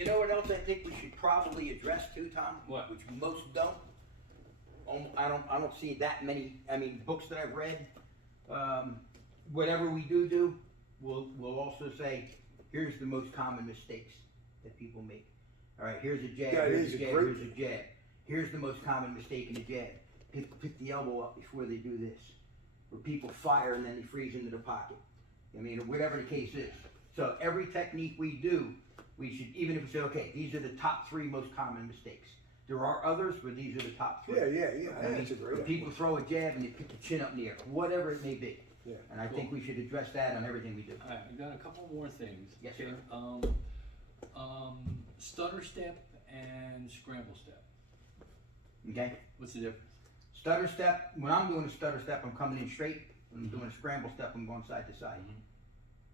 You know what else I think we should probably address too, Tom? What? Which most don't. I don't see that many. I mean, books that I've read. Whatever we do, we'll also say, here's the most common mistakes that people make. All right, here's a jab. Yeah, Here's a jab. Here's a jab. Here's the most common mistake in a jab. Pick the elbow up before they do this. Where people fire and then they freeze into the pocket. I mean, or whatever the case is. So every technique we do, we should, even if we say, okay, these are the top 3 most common mistakes. There are others, but these are the top 3. Yeah. I mean, That's a great when people throw a jab and they pick the chin up in the air, whatever it may be. Yeah. And I think we should address that on everything we do. All right, I got a couple more things. Yes, sir. Stutter step and scramble step. Okay? What's the difference? Stutter step, when I'm doing a stutter step, I'm coming in straight. When I'm doing a scramble step, I'm going side to side.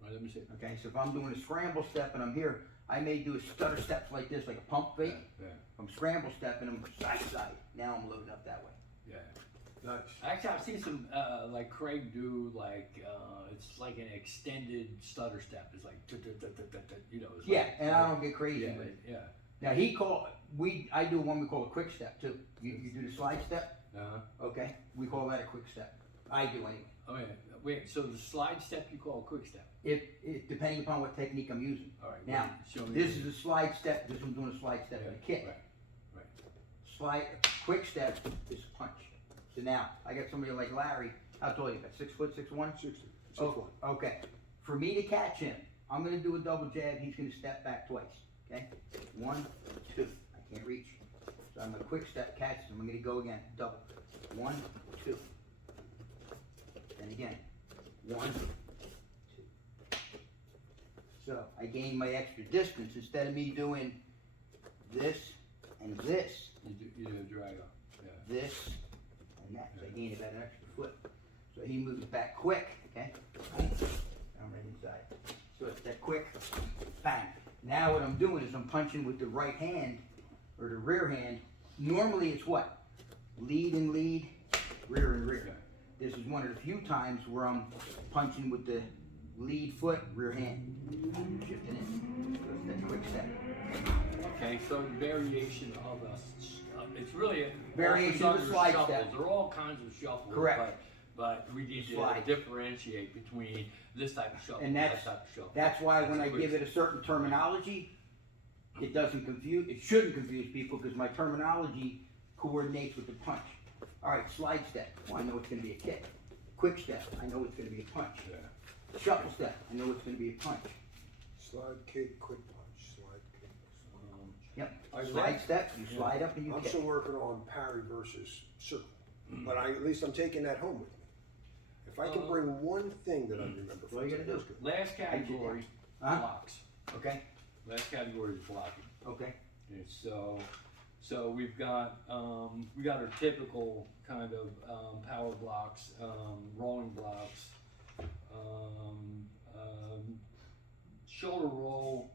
All right, let me see. Okay, so if I'm doing a scramble step and I'm here, I may do a stutter step like this, like a pump fake. Yeah. I'm scramble stepping, I'm side to side. Now I'm loading up that way. Yeah. Nice. Actually, I've seen some like Craig do it's like an extended stutter step. It's like you know. It's Yeah, like, and I don't get crazy Yeah, with it. yeah. Now I do one we call a quick step too. You do the slide step, okay? We call that a quick step. I do anyway. Oh yeah. Wait. So the slide step you call a quick step? It depending upon what technique I'm using. All right. Now, show me. this is a slide step. This one's doing a slide step and a kick. Right. Slide, quick step is punch. So now, I got somebody like Larry, how tall are you, about 6 foot, 6'1"? 60. Oh, okay. For me to catch him, I'm gonna do a double jab, he's gonna step back twice, okay? 1, 2, I can't reach. So I'm gonna quick step, catch him, I'm gonna go again, double. 1, 2. And again, 1, 2. So I gain my extra distance, instead of me doing this and this, You do a drag up. Yeah. this and that. So I gain about an extra foot. So he moves back quick, okay? I'm right inside. So it's that quick, bang. Now what I'm doing is I'm punching with the right hand or the rear hand. Normally it's what? Lead and lead, rear and rear. This is one of the few times where I'm punching with the lead foot, rear hand. Shifting in. So it's that quick step. Okay, so variation of it's really a Variation all of the kinds slide shuffles. step. There are all kinds of shuffles. Correct. But we need to Slide. differentiate between this type of shuffle And that that's- type of shuffle. That's why when I That's give it a certain terminology, it doesn't confuse, it shouldn't confuse people because my terminology coordinates with the punch. All right, slide step, well, I know it's gonna be a kick. Quick step, I know it's gonna be a punch. Yeah. Shuffle step, I know it's gonna be a punch. Slide kick, quick punch. Slide kick. Slide punch. Yep, I slide like- step, you slide up and you I'm kick. still working on parry versus circle, but at least I'm taking that home with me. If I can bring one thing that I remember What are you from gonna today, do? Last category, Huh? blocks. Okay, Last category is blocking. okay, Okay, so we've got our typical kind of power blocks, rolling blocks, shoulder roll,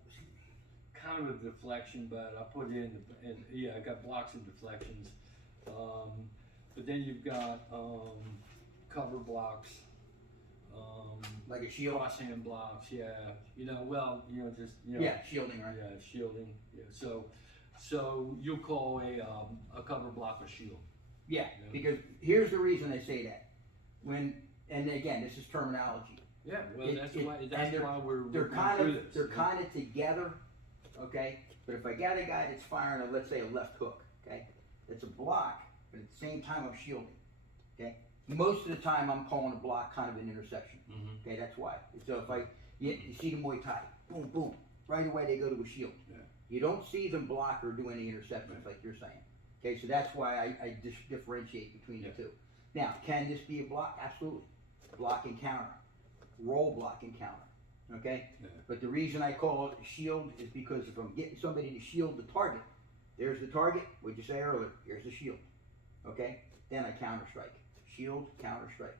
kind of a deflection, but I put I got blocks and deflections. But then you've got cover blocks, like a shield. crosshand blocks, yeah. Yeah, shielding, right? Yeah, shielding. Yeah. So you call a cover block a shield. Yeah, because here's the reason I say that. And again, this is terminology. Yeah, well, It- that's it- why and we're They're going kind through of this. they're kind of together, okay. But if I got a guy that's firing let's say a left hook, okay, it's a block, but at the same time I'm shielding, okay. Most of the time I'm calling a block kind of an interception, Mhm. okay. That's why. So if you see the Muay Thai, boom, boom, right away they go to a shield. Yeah. You don't see them block or do any interceptions like you're saying, okay. So that's why I differentiate between Yeah. the two. Now, can this be a block? Absolutely. Block and counter. Roll, block, and counter. Okay? Yeah. But the reason I call it a shield is because if I'm getting somebody to shield the target, there's the target, what'd you say earlier? Here's the shield. Okay? Then I counter strike. Shield, counter strike.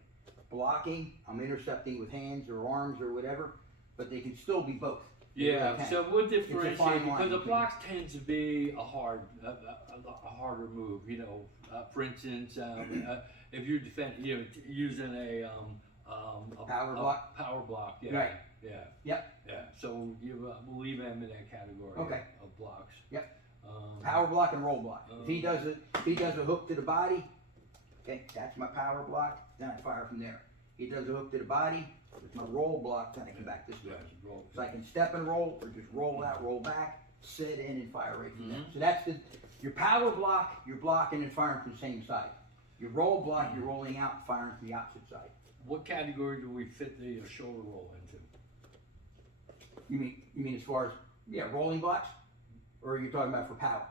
Blocking, I'm intercepting with hands or arms or whatever, but they can still be both. They really Yeah, can. so we'll fine differentiate line because the between- blocks tend to be a harder move. For instance, if you're using a Power block? power block, yeah, Right. yeah, Yep. yeah. So we'll leave him in that category Okay. of blocks. Yep. Um, Power block and roll block. If he does a hook to the body, okay, that's my power block, then I fire from there. He does a hook to the body, it's my roll block, then I come back this yeah, direction. roll. So I can step and roll, or just roll out, roll back, sit in and fire right from there. Mhm. So that's your power block, you're blocking and firing from the same side. Your roll block, you're rolling out and firing from the opposite side. What category do we fit the shoulder roll into? You mean as far as, rolling blocks? Or are you talking about for power?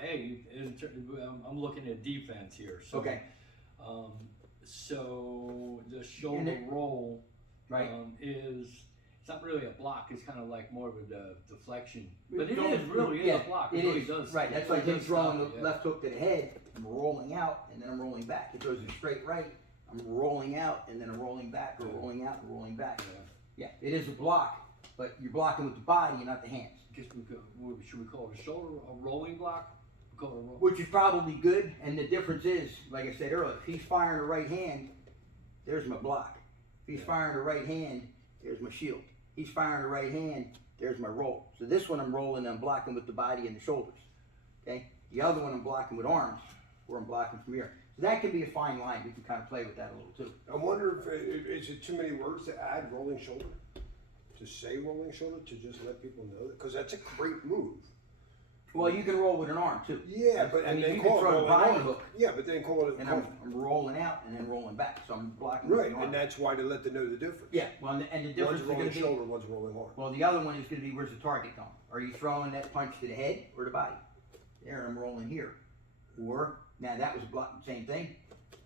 Hey, I'm looking at defense here. So, Okay. So the shoulder And it- roll, Right. is, it's not really a block. It's kind of like more of a deflection. But it Don't- is really a block. It really does. Right, that's it like him does throwing stop the it, left hook to the head, I'm rolling out, and then I'm rolling back. It goes a straight right, I'm rolling out, and then I'm rolling back, or Yeah. rolling out and rolling back. Yeah. Yeah, it is a block, but you're blocking with the body and not the hands. Guess should we call it a rolling block? We call it a roll. Which is probably good, and the difference is, like I said earlier, if he's firing the right hand, there's my block. If he's firing the right hand, there's my shield. He's firing the right hand, there's my roll. So this one I'm rolling, I'm blocking with the body and the shoulders. Okay? The other one I'm blocking with arms, or I'm blocking from here. So that can be a fine line. We can kind of play with that a little too. I wonder if is it too many words to add rolling shoulder? To say rolling shoulder, to just let people know that, because that's a great move. Well, you can roll with an arm too. Yeah, but I mean, then you call can it throw the rolling body arm. hook, Yeah, but then call it. and I'm rolling out and then rolling back. So I'm blocking with Right, the arm. and that's why to let them know the difference. Yeah, well, and the difference One's is going rolling to be. shoulder, one's rolling arm. Well, the other one is going to be where's the target going? Are you throwing that punch to the head or the body? There, I'm rolling here. Or, now that was a block, same thing.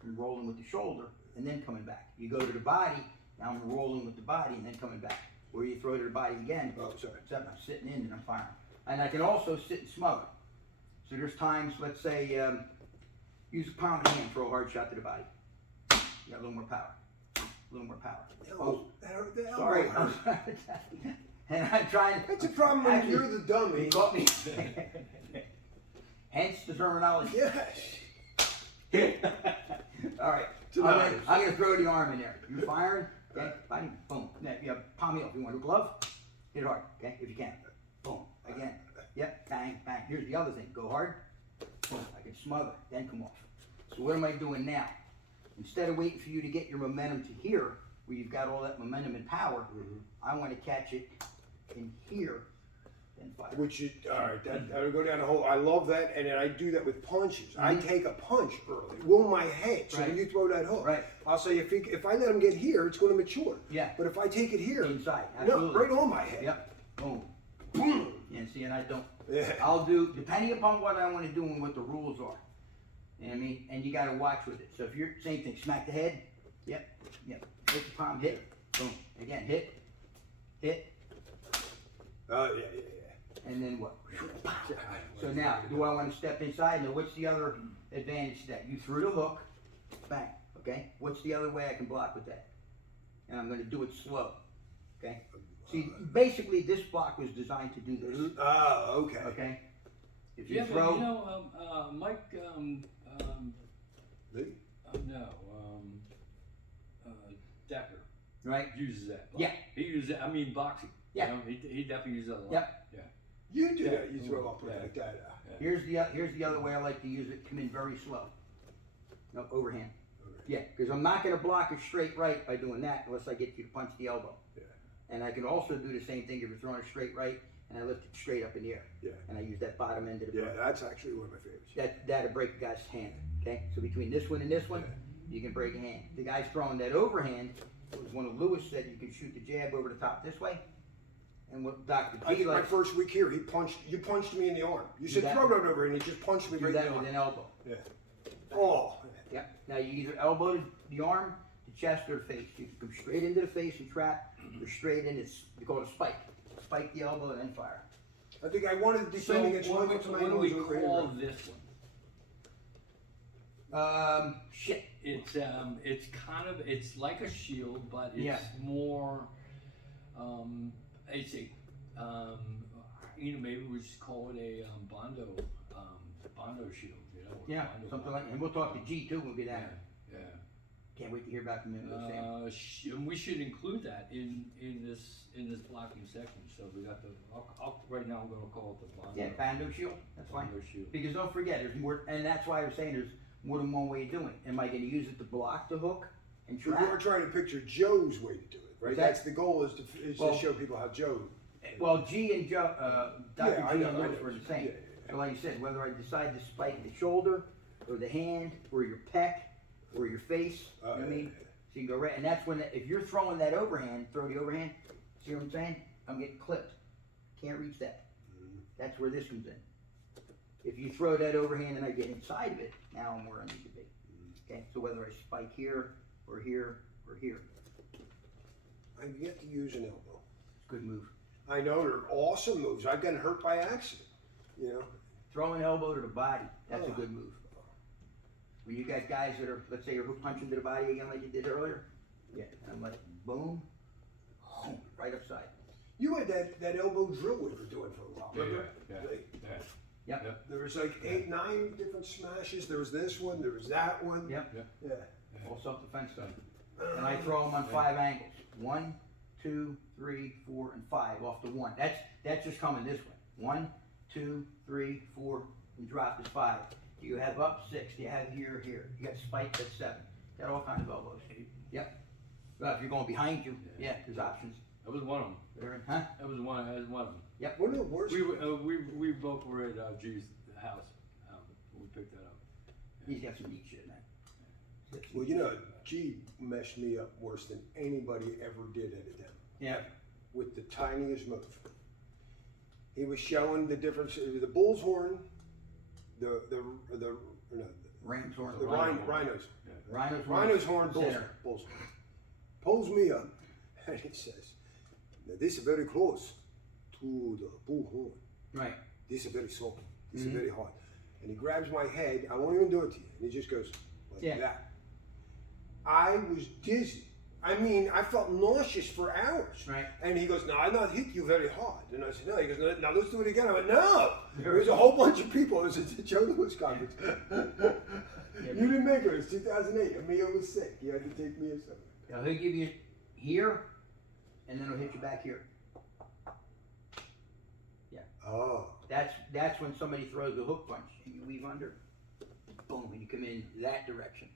I'm rolling with the shoulder and then coming back. You go to the body, now I'm rolling with the body and then coming back. Or you throw to the body again, Oh, sorry. except I'm sitting in and I'm firing. And I can also sit and smother. So there's times, let's say, use a palm of the hand, throw a hard shot to the body. You got a little more power. A little more power. Oh, that hurt the elbow. Sorry. hurt. And I'm trying. That's a problem when Actually, you're the dummy. You caught me. Hence the terminology. Yes. All right. To I'm notice. gonna throw the arm in there. You're firing. Okay. Body. Boom. Now, you have palm heel. If you want a glove, hit it hard. Okay. If you can. Boom. Again. Yep. Bang. Bang. Here's the other thing. Go hard. Boom. I can smother. Then come off. So what am I doing now? Instead of waiting for you to get your momentum to here, where you've got all that momentum and power, I want to catch it in here, then fire. Which is, all right, that would go down the whole, I love that, and then I do that with punches. I take a punch early, will my head, so when Right. you throw that hook, Right. I'll say if I let him get here, it's gonna mature. Yeah. But if I take it here, Inside. no, Absolutely. right on my head. Yep. Boom. Boom. Yeah, see, and I don't. Yeah. I'll do, depending upon what I want to do and what the rules are. You know what I mean? And you got to watch with it. So if you're, same thing, smack the head. Yep. Yep. Hit the palm, hit. Boom. Again, hit. Hit. Yeah. And then what? So now, do I want to step inside? Now, what's the other advantage to that? You threw the hook. Bang. Okay? What's the other way I can block with that? And I'm going to do it slow. Okay? See, basically, this block was designed to do this. Oh, okay. Okay? If you Yeah, but throw. you know, Mike, Maybe? Decker Right? uses that. Yeah. He uses it, I mean, boxing. Yeah. You know, he definitely uses that a lot. Yep. Yeah. You do Yeah. that, you throw up Yeah. like that. Here's the other way I like to use it. Come in very slow. No, overhand. Yeah, because I'm not going to block a straight right by doing that unless I get you to punch the elbow. Yeah. And I can also do the same thing if you're throwing a straight right and I lift it straight up in the air. Yeah. And I use that bottom end of the Yeah, brush. that's actually one of my favorites. That'll break a guy's hand. Okay, so between this one and this one, you can break a hand. The guy's throwing that overhand was one of Lewis said you can shoot the jab over the top this way. And what Dr. I G think my likes first week here, you punched me in the arm. You said that- throw it over, and he just punched me do right in that the with arm. an elbow. Yeah. Oh. Yep. Now you either elbow the arm, the chest, or the face. You can come straight into the face and trap, or straight in. We call it a spike. Spike the elbow and then fire. I think I wanted to So defend against what Michael do we over here. call this one? Shit. It's kind of, it's like a shield, but it's Yeah. more, it's a, you know, maybe we just call it a bondo shield, you know? or Yeah, bondo something block. like. And we'll talk to G too. We'll get Yeah, at it. yeah. Can't wait to hear about the minimum, Sam. And we should include that in this blocking section, so we got the, right now I'm gonna call it the bond. Yeah, bando shield, that's fine. Bando shield. Because don't forget, there's more, and that's why I was saying there's more than one way of doing it. Am I gonna use it to block the hook and We're trap? trying to picture Joe's way to do it, right? What's that? That's the goal, is to Well- show people how Joe. Well, G and Joe, Dr. Yeah, I G know, and I Lewis know. were the same. Yeah, yeah, So like you said, whether I decide to spike the shoulder, or the hand, or your pec, or your face, you know what I mean? yeah. So you go right, and that's when, if you're throwing that overhand, throw the overhand, see what I'm saying? I'm getting clipped. Can't reach that. That's where this comes in. If you throw that overhand and I get inside of it, now I'm where I need to be. Okay, so whether I spike here, or here, or here, I've yet to use an elbow. good move. I know they're awesome moves. I've gotten hurt by accident, you know? Throw an elbow to the body, that's a Oh. good move. When you got guys that are, let's say you're hook punching to the body again like you did earlier, yeah, and I'm like, boom, boom, right upside. You had that elbow drill we were doing for a while, Yeah, remember? yeah, Like, Yep, Yep. there was like 8, 9 different smashes. There was this one, there was that one. yep, Yeah. all self-defense stuff. And I throw them on 5 angles. 1, 2, 3, 4, and 5 off the 1. That's just coming this way. 1, 2, 3, 4, and drop is 5. You have up 6, you have here, here. You got spikes at 7. Got all kinds of elbows. Yep. Well, if you're going behind you, yeah, there's options. That was one of them. Huh? That was one of them. One of the worst. We both were at G's house, when we picked that up. He's got some neat shit, man. He's got some Well, neat you know, shit. G messed me up worse than anybody ever did at a demo Yeah. with the tiniest move. He was showing the difference, the bull's horn, Ram's horn. the rhinos. Rhino's horn, bull's center. horn. Pulls me up, and it says, "Now this is very close to the bull horn. Right. This is very soft. This Mhm. is very hard." And he grabs my head. I won't even do it to you. And he just goes like Yeah. that. I was dizzy. I mean, I felt nauseous for hours. Right. And he goes, "No, I not hit you very hard." And I said, "No." He goes, "No, now let's do it again." I went, "No." There was a whole bunch of people. It was at the Joe Lewis conference. You didn't make it. It was 2008. Emil was sick. He had to take me or something. Now he'll give you here, and then he'll hit you back here. Oh. That's when somebody throws a hook punch and you weave under, boom, and you come in that direction.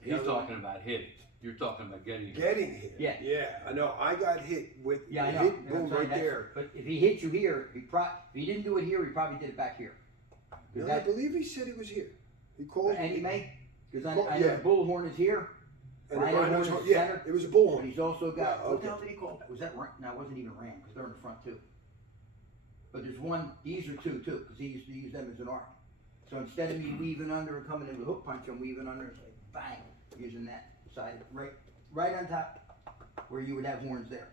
The He's other talking one- about hitting. You're talking about getting hit. Getting hit. Yeah. Yeah, I know. I got hit with Yeah, I know. hit, You know boom, what I'm right saying? there. But if he hit you here, if he didn't do it here, he probably did it back here. 'Cause No, I that- believe he said it was here. He called and he may, because I Well, know yeah. the bullhorn is here, and the Rhino rhino's horn horn. is Yeah, center. it was a but bullhorn. he's also got, Yeah, what okay. the hell did he call it? Was that Ram? No, it wasn't even Ram, because they're in the front too. But there's one, these are two too, because he used to use them as an arc. So instead of me weaving under and coming in with a hook punch, I'm weaving under, it's like bang, using that side, right on top, where you would have horns there.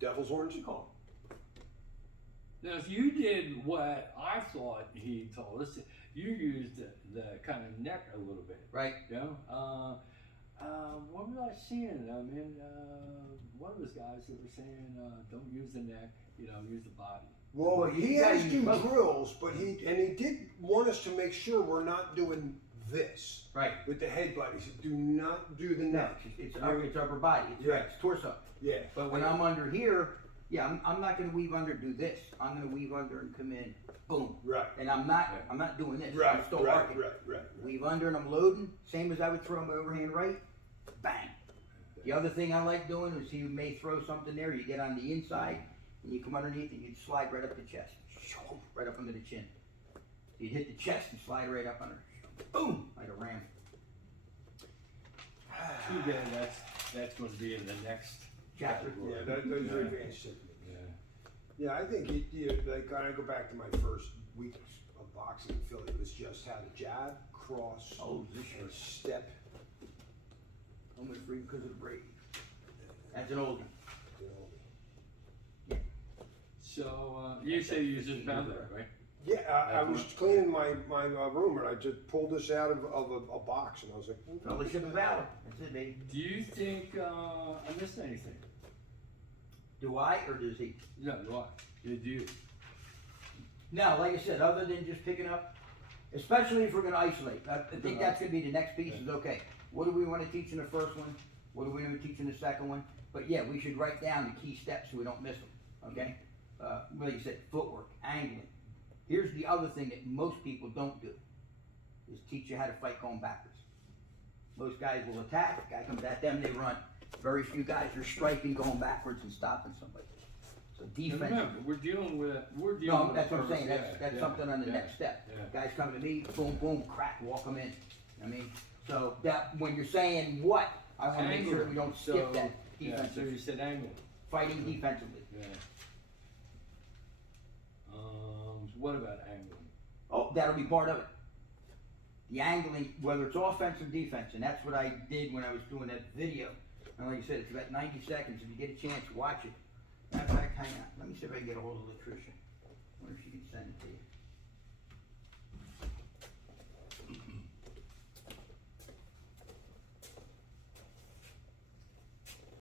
Devil's horns. Call Now, if you did what I thought he told us, you used the kind of neck a little bit. right? You know, what was I seeing? I mean, one of those guys that were saying, don't use the neck, use the body. Well, Well, he you gotta has use do both. drills, but he did want us to make sure we're not doing this Right. with the head body. He said, "Do not do the No, neck." it's upper body, it's, Yeah. it's torso. Yeah. But when I'm under here, yeah, I'm not gonna weave under, do this. I'm gonna weave under and come in, boom. Right. And I'm not doing this. Right. I'm still Right. arcing. Right. Weave under and I'm loading, same as I would throw my overhand right, bang. The other thing I like doing is you may throw something there, you get on the inside, and you come underneath and you slide right up the chest, right up under the chin. You hit the chest and slide right up under, boom, like a ram. Too bad that's going to be in the next Chapter. category. Yeah, those are Yeah. advanced techniques. Yeah. Yeah, I think like when I go back to my first week of boxing in Philly, it was just how to jab, cross, Oh, this and is step. almost free because of the break. That's an oldie. You know. So you say you use this boundary, right? Yeah, I was cleaning my room and I just pulled this out of a box and I was like, Fellowship of Valor. That's it, baby. Do you think I missed anything? Do I or does he? No, what? Did you? No, like I said, other than just picking up, especially if we're gonna isolate. I think that's gonna be the next piece is okay. what do we want to teach in the first one? What do we want to teach in the second one? But yeah, we should write down the key steps so we don't miss them, okay? Like you said, footwork, angling. Here's the other thing that most people don't do, is teach you how to fight going backwards. Most guys will attack, guy comes at them, they run. Very few guys are striking, going backwards and stopping somebody. So And defense. remember, we're dealing with No, that's what I'm first, saying, that's yeah, something on the yeah, next step. yeah. Guys come to me, boom, boom, crack, walk them in. I mean, so that, when you're saying what, I wanna make sure we don't skip that Yeah, so defensive, you said angle. fighting defensively. Yeah. What about angling? Oh, that'll be part of it. The angling, whether it's offense or defense, and that's what I did when I was doing that video. And like you said, it's about 90 seconds. If you get a chance, watch it. Matter of fact, hang on. Let me see if I can get a hold of Latricia. I wonder if she can send it to you.